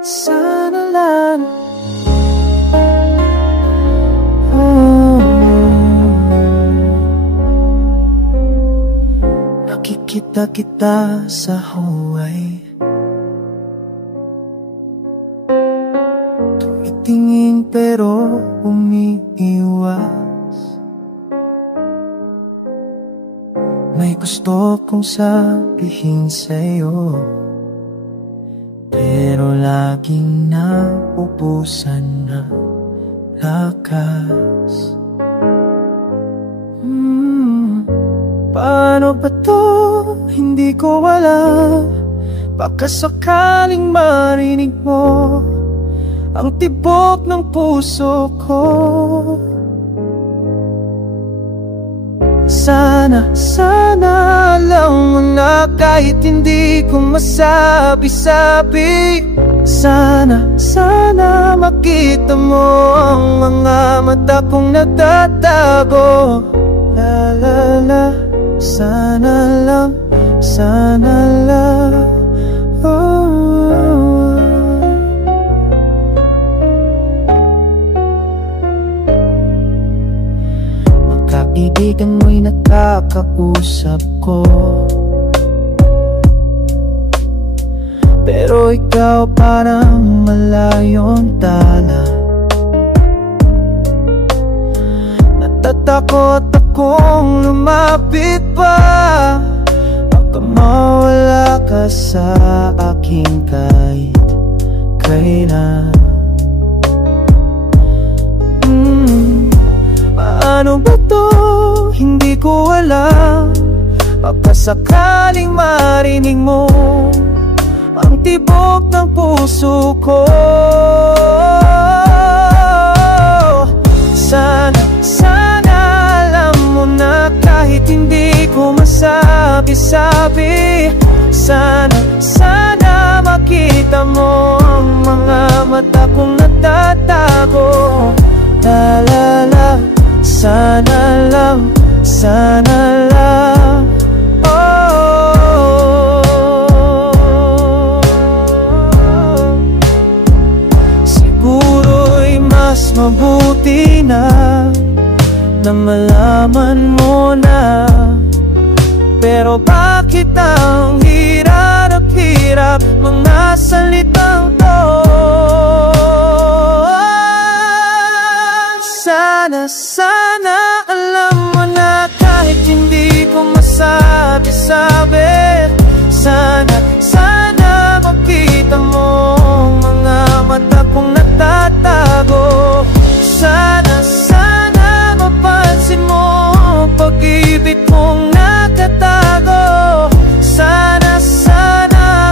Sana lang nakikita kita sa hallway, tumitingin pero umiiwas. May gusto kong sabihin sa'yo, pero laging naubusan na lakas. Paano ba to? Hindi ko alam. Baka sakaling marinig mo ang tibok ng puso ko. Sana alam mo na kahit hindi ko masabi-sabi. Sana makita mo ang mga mata kong nagtatago. La la la, sana lang magkakaibigan mo'y nakakausap ko, pero ikaw parang malayong tala. Natatakot akong lumapit pa, baka mawala ka sa aking kahit kailan. Paano ba to? Hindi ko alam. Baka sakaling marinig mo ang tibok ng puso ko. Sana alam mo na kahit hindi ko masabi-sabi. Sana makita mo ang mga mata kong nagtatago. La la la, sana lang siguro'y mas mabuti na malaman mo na. Pero bakit ang hirap mga salitang to? Sana alam mo na kahit hindi ko masabi-sabi. Sana makita mo ang mga mata kong nagtatago. Sana mapansin mo pag-ibig kong nakatago. Sana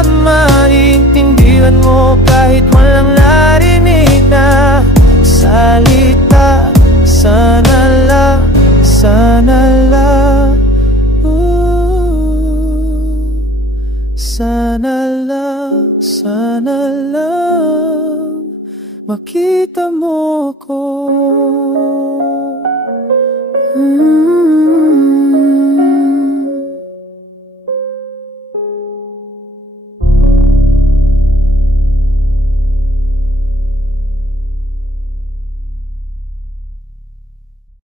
maintindihan mo kahit walang narinig na salita. Sana lang makita mo ko.